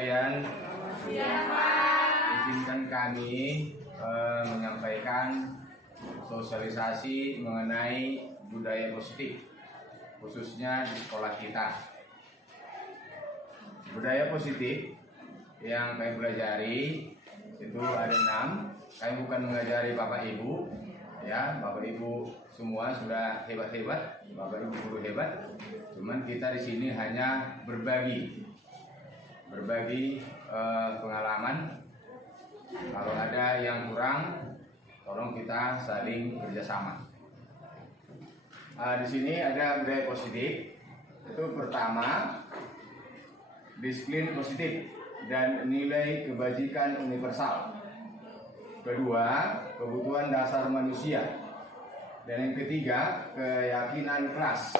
Kalian izinkan kami menyampaikan sosialisasi mengenai budaya positif, khususnya di sekolah kita. Budaya positif yang kami pelajari itu ada 6. Kami bukan mengajari Bapak Ibu, ya, Bapak Ibu semua sudah hebat-hebat, Bapak Ibu guru hebat. Cuman kita di sini hanya berbagi pengalaman. Kalau ada yang kurang, tolong kita saling kerjasama. Di sini ada budaya positif. Itu pertama, disiplin positif dan nilai kebajikan universal. Kedua, kebutuhan dasar manusia. Dan yang ketiga, keyakinan kelas.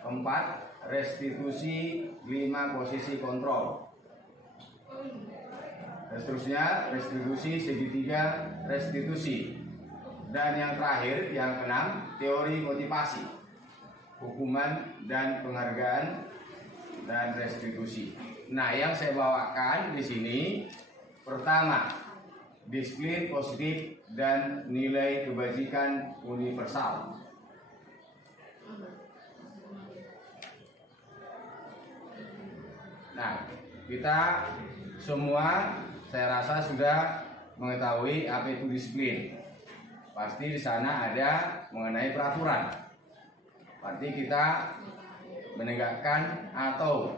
Keempat, restitusi. 5, posisi kontrol. Dan seterusnya, restitusi, segitiga restitusi. Dan yang terakhir, yang keenam, teori motivasi, hukuman dan penghargaan dan restitusi. Nah, yang saya bawakan di sini pertama, disiplin positif dan nilai kebajikan universal. Nah, kita semua saya rasa sudah mengetahui apa itu disiplin. Pasti di sana ada mengenai peraturan. Berarti kita menegakkan atau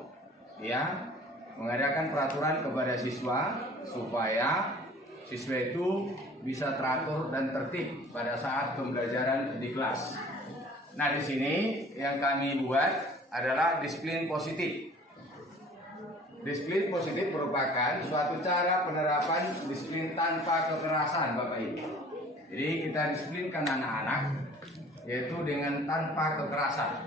mengadakan peraturan kepada siswa supaya siswa itu bisa teratur dan tertib pada saat pembelajaran di kelas. Nah, di sini yang kami buat adalah disiplin positif. Disiplin positif merupakan suatu cara penerapan disiplin tanpa kekerasan, Bapak Ibu. Jadi kita disiplinkan anak-anak yaitu dengan tanpa kekerasan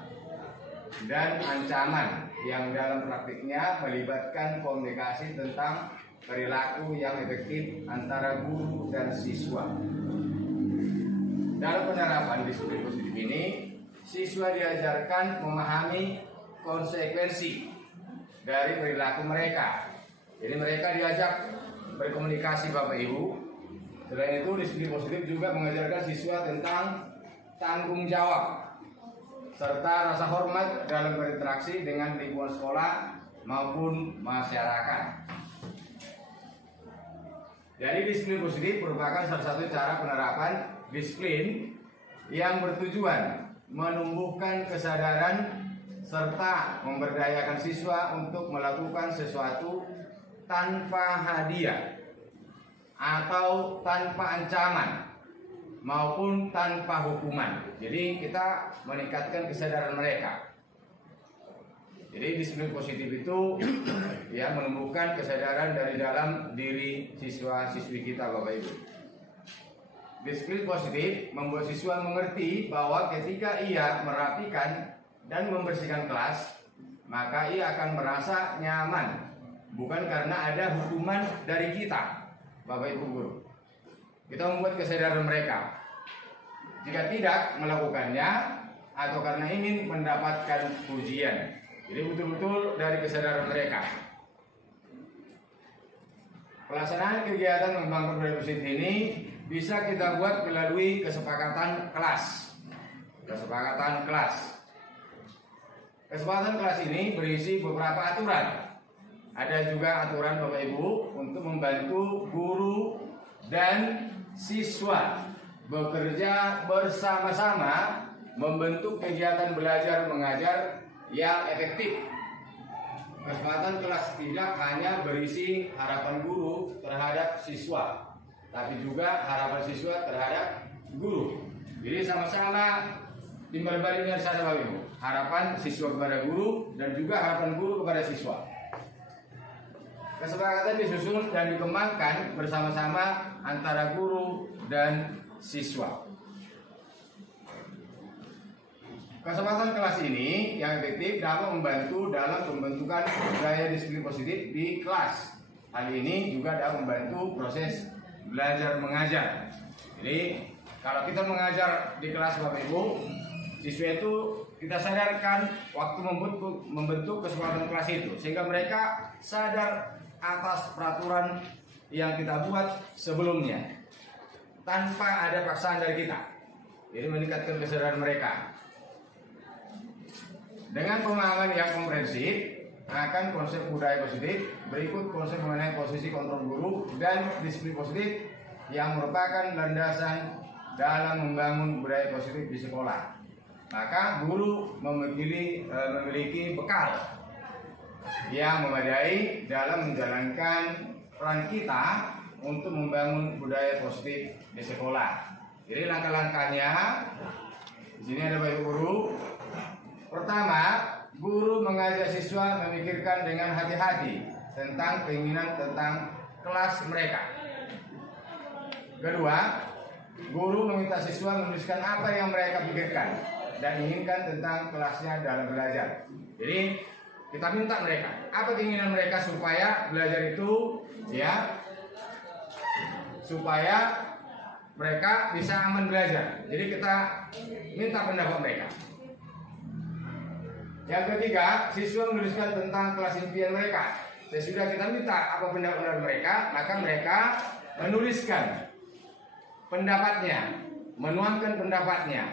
dan ancaman yang dalam praktiknya melibatkan komunikasi tentang perilaku yang efektif antara guru dan siswa. Dalam penerapan disiplin positif ini, siswa diajarkan memahami konsekuensi dari perilaku mereka. Jadi mereka diajak berkomunikasi, Bapak Ibu. Selain itu, disiplin positif juga mengajarkan siswa tentang tanggung jawab serta rasa hormat dalam berinteraksi dengan lingkungan sekolah maupun masyarakat. Jadi disiplin positif merupakan salah satu cara penerapan disiplin yang bertujuan menumbuhkan kesadaran serta memberdayakan siswa untuk melakukan sesuatu tanpa hadiah atau tanpa ancaman maupun tanpa hukuman. Jadi kita meningkatkan kesadaran mereka. Jadi disiplin positif itu menumbuhkan kesadaran dari dalam diri siswa-siswi kita, Bapak Ibu. Disiplin positif membuat siswa mengerti bahwa ketika ia merapikan dan membersihkan kelas, maka ia akan merasa nyaman, bukan karena ada hukuman dari kita, Bapak Ibu guru. Kita membuat kesadaran mereka. Jika tidak melakukannya atau karena ingin mendapatkan pujian. Jadi betul-betul dari kesadaran mereka. Pelaksanaan kegiatan membangun budaya positif ini bisa kita buat melalui kesepakatan kelas. Kesepakatan kelas ini berisi beberapa aturan. Ada juga aturan, Bapak Ibu, untuk membantu guru dan siswa bekerja bersama-sama membentuk kegiatan belajar mengajar yang efektif. Kesempatan kelas tidak hanya berisi harapan guru terhadap siswa, tapi juga harapan siswa terhadap guru. Jadi sama-sama timbal baliknya di sana, Bapak Ibu. Harapan siswa kepada guru dan juga harapan guru kepada siswa. Kesepakatan disusun dan dikembangkan bersama-sama antara guru dan siswa. Kesempatan kelas ini yang efektif dapat membantu dalam pembentukan budaya disiplin positif di kelas. Hal ini juga dapat membantu proses belajar mengajar. Jadi kalau kita mengajar di kelas, Bapak Ibu, siswa itu kita sadarkan waktu membentuk kesepakatan kelas itu, sehingga mereka sadar atas peraturan yang kita buat sebelumnya tanpa ada paksaan dari kita. Jadi meningkatkan kesadaran mereka. Dengan pemahaman yang komprehensif akan konsep budaya positif, berikut konsep mengenai posisi kontrol guru dan disiplin positif yang merupakan landasan dalam membangun budaya positif di sekolah. Maka guru memiliki bekal yang memadai dalam menjalankan peran kita untuk membangun budaya positif di sekolah. Jadi langkah-langkahnya di sini ada Bapak Guru. Pertama, guru mengajak siswa memikirkan dengan hati-hati tentang keinginan tentang kelas mereka. Kedua, guru meminta siswa menuliskan apa yang mereka pikirkan dan inginkan tentang kelasnya dalam belajar. Jadi kita minta mereka apa keinginan mereka supaya belajar itu supaya mereka bisa aman belajar. Jadi kita minta pendapat mereka. Yang ketiga, siswa menuliskan tentang kelas impian mereka. Sesudah kita minta apa pendapat mereka, maka mereka menuliskan pendapatnya, menuangkan pendapatnya.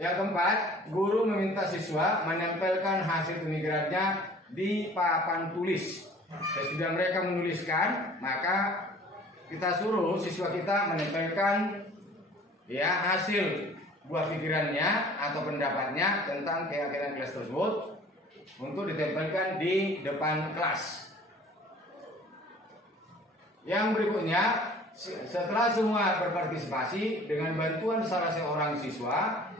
Yang keempat, guru meminta siswa menempelkan hasil pemikirannya di papan tulis. Sesudah mereka menuliskan, maka kita suruh siswa kita menempelkan hasil buah pikirannya atau pendapatnya tentang keyakinan kelas tersebut untuk ditempelkan di depan kelas. Yang berikutnya, setelah semua berpartisipasi dengan bantuan salah seorang siswa,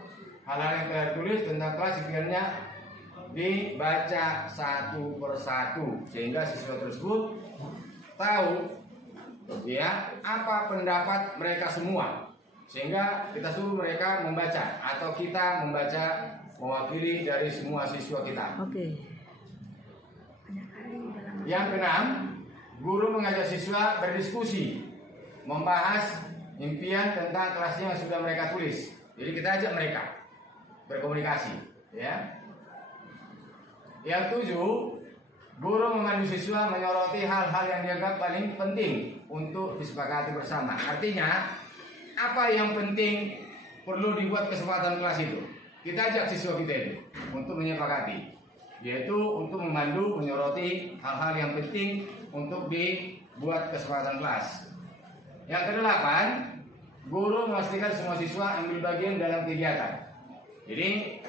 hal-hal yang telah ditulis tentang kelas pikirannya dibaca satu persatu sehingga siswa tersebut tahu apa pendapat mereka semua. Sehingga kita suruh mereka membaca atau kita membaca mewakili dari semua siswa kita. Oke. Yang keenam, guru mengajak siswa berdiskusi, membahas impian tentang kelasnya yang sudah mereka tulis. Jadi kita ajak mereka berkomunikasi. Yang tujuh, guru memandu siswa menyoroti hal-hal yang dianggap paling penting untuk disepakati bersama. Artinya, apa yang penting perlu dibuat kesempatan kelas itu. Kita ajak siswa kita itu untuk menyepakati, yaitu untuk memandu, menyoroti hal-hal yang penting untuk dibuat kesempatan kelas. Yang kedelapan, guru memastikan semua siswa ambil bagian dalam kegiatan. Jadi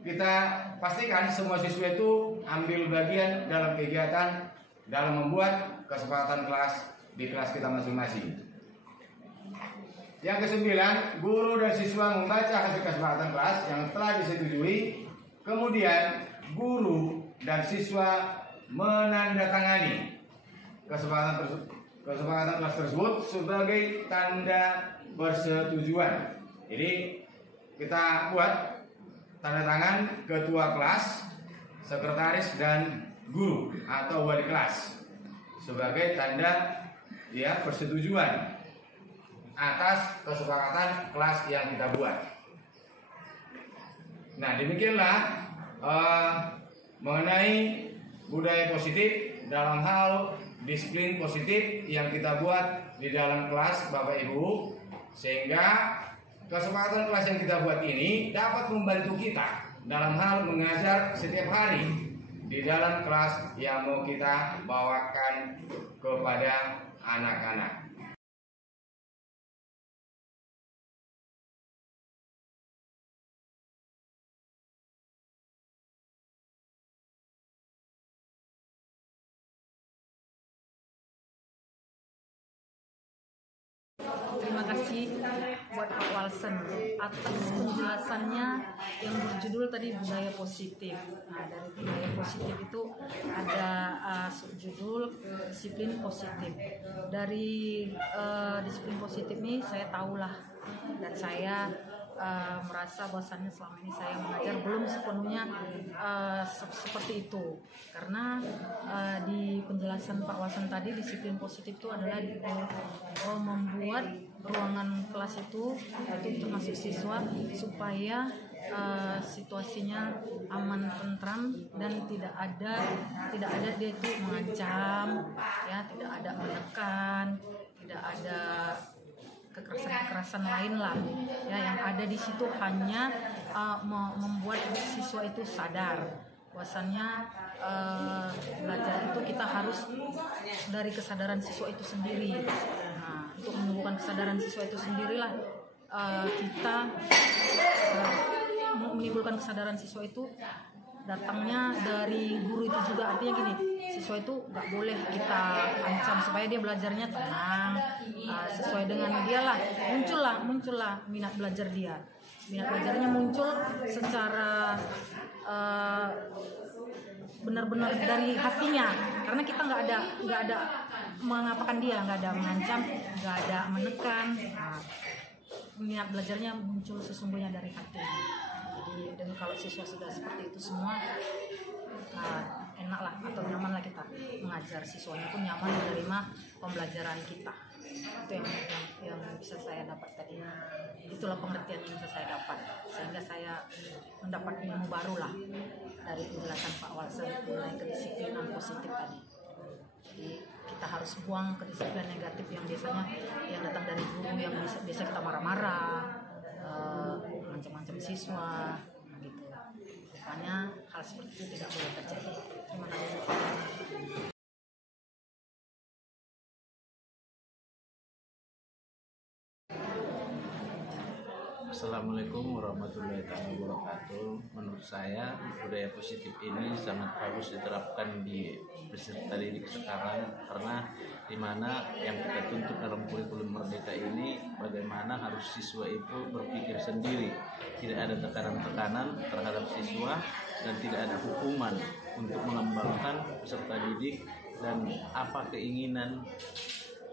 kita pastikan semua siswa itu ambil bagian dalam kegiatan dalam membuat kesepakatan kelas di kelas kita masing-masing. Yang kesembilan, guru dan siswa membaca hasil kesepakatan kelas yang telah disetujui. Kemudian guru dan siswa menandatangani kesepakatan kelas tersebut sebagai tanda persetujuan. Jadi kita buat tanda tangan ketua kelas, sekretaris dan guru atau wali kelas sebagai tanda persetujuan atas kesepakatan kelas yang kita buat. Nah, demikianlah mengenai budaya positif dalam hal disiplin positif yang kita buat di dalam kelas Bapak Ibu, sehingga kesepakatan kelas yang kita buat ini dapat membantu kita dalam hal mengajar setiap hari di dalam kelas yang mau kita bawakan kepada anak-anak. Terima kasih buat Pak Walsen atas penjelasannya yang berjudul tadi budaya positif. Nah, dari budaya positif itu ada subjudul disiplin positif. Dari disiplin positif ini saya tahulah dan saya merasa bahwasannya selama ini saya mengajar belum sepenuhnya seperti itu, karena di penjelasan Pak Walsen tadi disiplin positif itu adalah membuat ruangan kelas itu termasuk siswa supaya situasinya aman, tentram, dan tidak ada dia itu mengancam, ya, tidak ada menekan, tidak ada kekerasan lain lah, ya. Yang ada di situ hanya membuat siswa itu sadar bahwasannya belajar itu kita harus dari kesadaran siswa itu sendiri. Nah, untuk menumbuhkan kesadaran siswa itu sendirilah kita menimbulkan kesadaran siswa itu datangnya dari guru itu juga. Artinya gini, siswa itu nggak boleh kita ancam supaya dia belajarnya tenang, sesuai dengan dia lah, muncullah minat belajar dia. Minat belajarnya muncul secara benar-benar dari hatinya, karena kita nggak ada mengapakan dia, nggak ada mengancam, nggak ada menekan. Minat belajarnya muncul sesungguhnya dari hati. Jadi dengan kalau siswa sudah seperti itu semua, enak lah atau nyaman lah kita mengajar, siswanya pun nyaman menerima pembelajaran kita. Itu yang bisa saya dapat tadi. Itulah pengertian yang bisa saya dapat, sehingga saya mendapat ilmu baru lah dari penjelasan Pak Walsen mengenai kedisiplinan positif tadi. Jadi kita harus buang kedisiplinan negatif yang biasanya yang datang dari guru, yang biasa kita marah-marah, macam-macam siswa, gitu. Makanya hal seperti itu tidak boleh terjadi. Terima kasih. Assalamualaikum warahmatullahi wabarakatuh. Menurut saya budaya positif ini sangat bagus diterapkan di peserta didik sekarang, karena dimana yang kita tuntut dalam kurikulum Merdeka ini bagaimana harus siswa itu berpikir sendiri, tidak ada tekanan-tekanan terhadap siswa dan tidak ada hukuman untuk mengembangkan peserta didik dan apa keinginan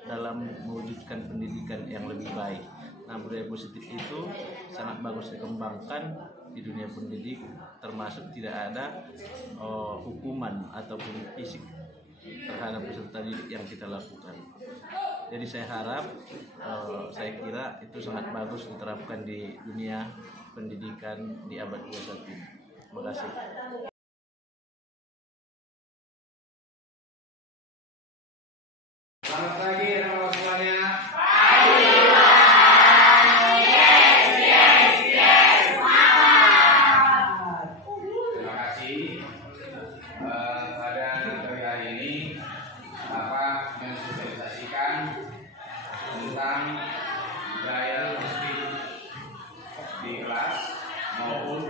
dalam mewujudkan pendidikan yang lebih baik. Nah, budaya positif itu sangat bagus dikembangkan di dunia pendidik, termasuk tidak ada hukuman ataupun fisik terhadap peserta didik yang kita lakukan. Jadi saya harap, saya kira itu sangat bagus diterapkan di dunia pendidikan di abad 21 ini. Terima kasih. Selamat pagi teman-teman semuanya. Terima kasih. Pada hari ini Bapak mensosialisasikan tentang budaya positif di kelas maupun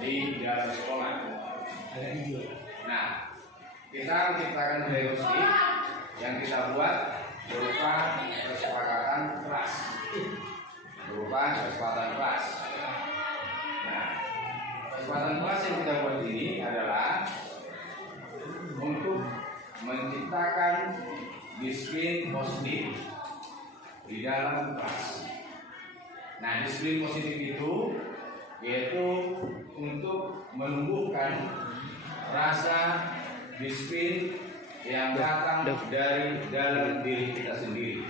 di dalam sekolah. Nah, kita menciptakan budaya positif yang kita buat berupa kesepakatan kelas. Nah, kesepakatan kelas yang kita buat ini adalah untuk menciptakan disiplin positif di dalam kelas. Nah, disiplin positif itu yaitu untuk menumbuhkan rasa disiplin yang datang dari dalam diri kita sendiri,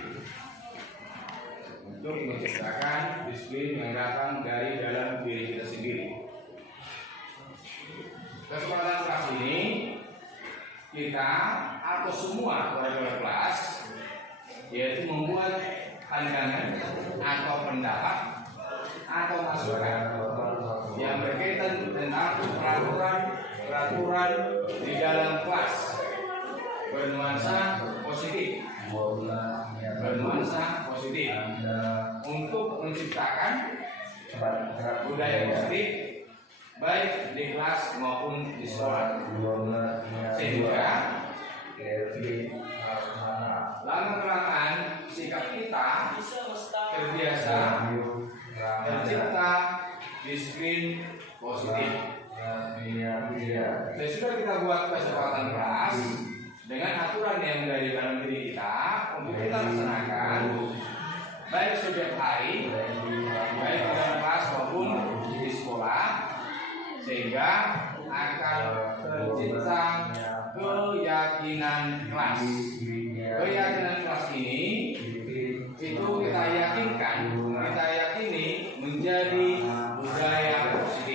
untuk menciptakan disiplin yang datang dari dalam diri kita sendiri. Kesempatan kelas ini kita atau semua warga kelas yaitu membuat pandangan atau pendapat atau masukan yang berkaitan tentang peraturan di dalam kelas bernuansa positif untuk menciptakan budaya positif baik di kelas maupun di sekolah, sehingga lama-kelamaan sikap kita terbiasa tercipta disiplin positif. Sesudah kita buat kesepakatan kelas dengan aturan yang dari dalam diri kita untuk kita laksanakan baik setiap hari, baik di dalam kelas maupun di sekolah, sehingga akan tercipta keyakinan kelas. Keyakinan kelas ini itu kita yakini menjadi budaya positif.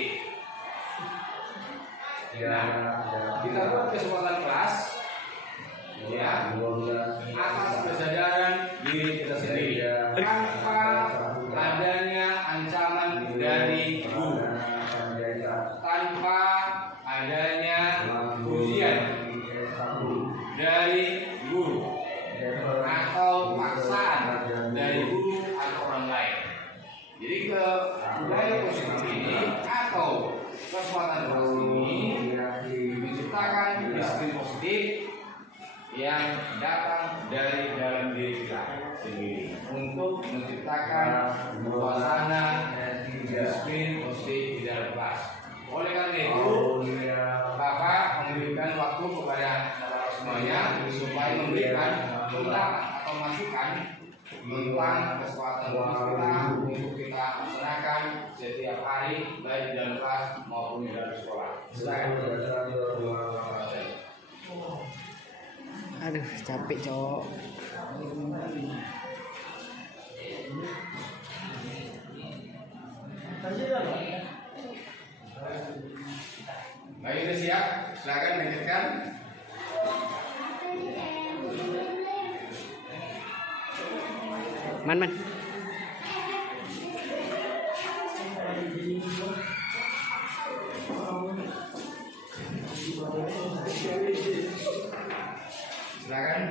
tanpa adanya ancaman dari guru, tanpa adanya ujian dari guru atau paksaan dari guru atau orang lain. Jadi ke budaya positif ini atau kekuatan ini menciptakan disiplin positif yang datang dari dalam diri kita sendiri untuk menciptakan suasana disiplin positif di dalam kelas. Oleh karena itu, Bapak memberikan waktu kepada semuanya supaya memberikan pendapat atau masukan tentang kesempatan kita untuk kita laksanakan setiap hari baik di dalam kelas maupun di dalam sekolah. Silakan. Aduh, capek cowok. Baik, sudah siap? Silakan lanjutkan. Man. Silakan.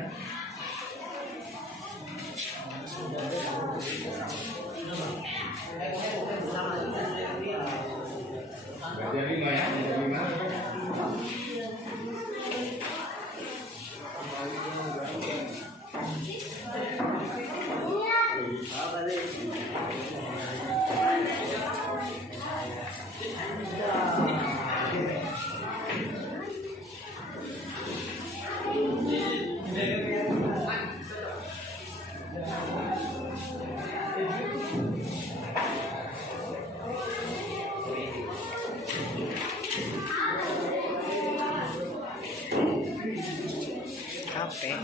Belajar 5 ya, belajar 5. Capek.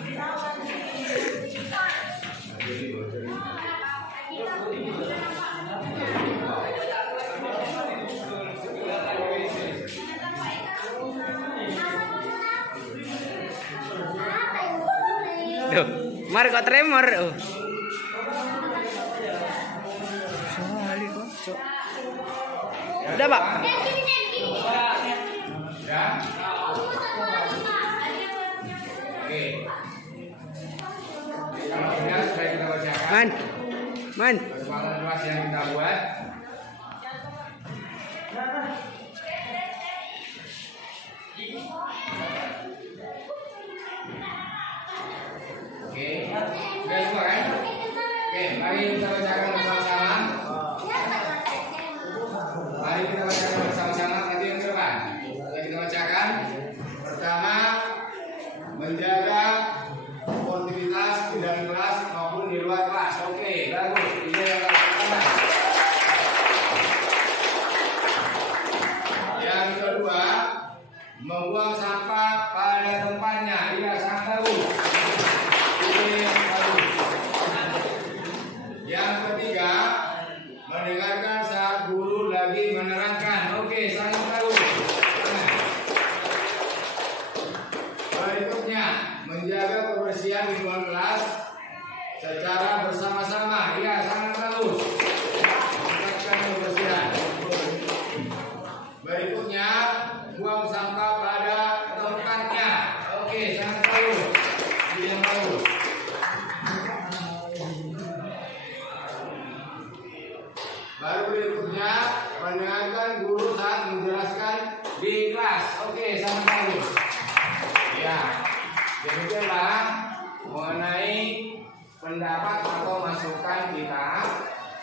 Duh, Mar kok tremor. Sekali kok. Udah, Pak. Ya. Oke. Kalau sudah supaya kita bacakan. Man. Kesempatan kelas yang kita buat. Oke, sudah semua kan? Oke, mari kita bacakan bersama-sama. Mari kita bacakan bersama-sama nanti yang ke depan. Mari kita bacakan. Pertama, menjaga sportivitas di dalam kelas maupun di luar kelas. Oke, bagus. Ini yang pertama. Yang kedua, membuang sampah pada tempatnya. Iya, sangat bagus. Ini yang bagus. Yang ketiga, mendengarkan saat guru lagi menerangkan. Oke, sangat bagus. Berikutnya, menjaga kebersihan lingkungan kelas secara bersama-sama. Ya, sangat bagus. Meningkatkan kebersihan. Berikutnya, buang sampah pada tempatnya. Oke, sangat bagus. Ini yang bagus. Baru berikutnya, mendengarkan guru saat menjelaskan di kelas. Oke, sangat bagus. Ya, demikianlah mengenai pendapat atau masukan kita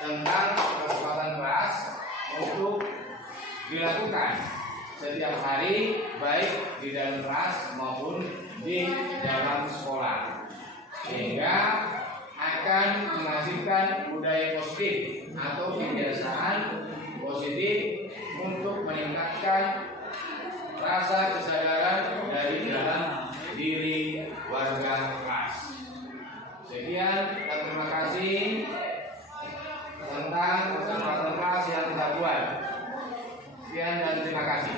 tentang kesempatan kelas untuk dilakukan setiap hari baik di dalam kelas maupun di dalam sekolah, sehingga akan menghasilkan budaya positif atau kebiasaan positif untuk meningkatkan rasa kesadaran dari dalam diri warga kelas. Sekian dan terima kasih tentang kesempatan kelas yang kita buat. Sekian dan terima kasih.